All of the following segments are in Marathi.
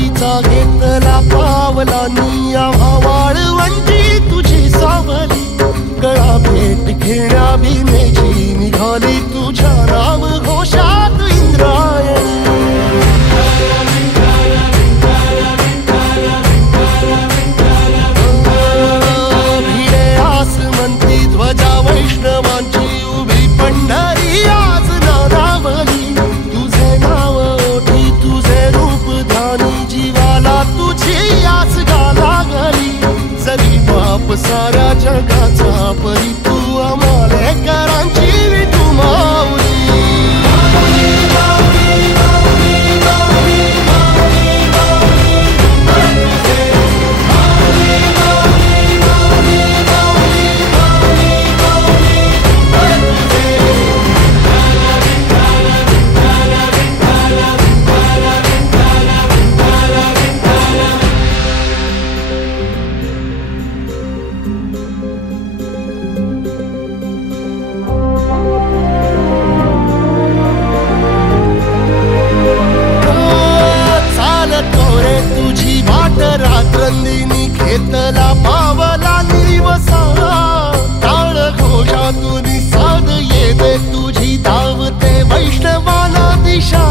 वारीचा घेतला पावलांनी आम्हा वाळवंटी तुझी सावली गळा भेट घेण्या भीमेची निघाली तुझ्या नाम घोषात इंद्रायणी भिडे आसमंती ध्वजा वैष्णवांची उभी पंढरी आज नादावली तुझे नाव ओठी तुझे रूप ध्यानी जीवाला तुझी आस गा लागली जरी बाप साऱ्या जगाचा परी तू आमालेकरांची विठू माऊली रात्रंदिनी घेतला पावला निवसा टाळ घोषातून साध येते तुझी धावते वैष्णवाला दिशा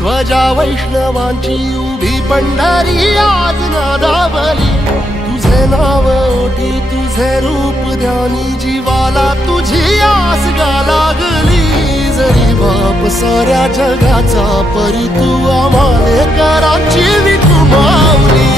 ध्वजा वैष्णवांची उभी पंढरी आज नादावली तुझे नाव ओठी तुझे रूप ध्यानी जीवाला तुझी आस गा लागली जरी बाप साऱ्या जगाचा परी तू आमालेकरांची विठू माऊली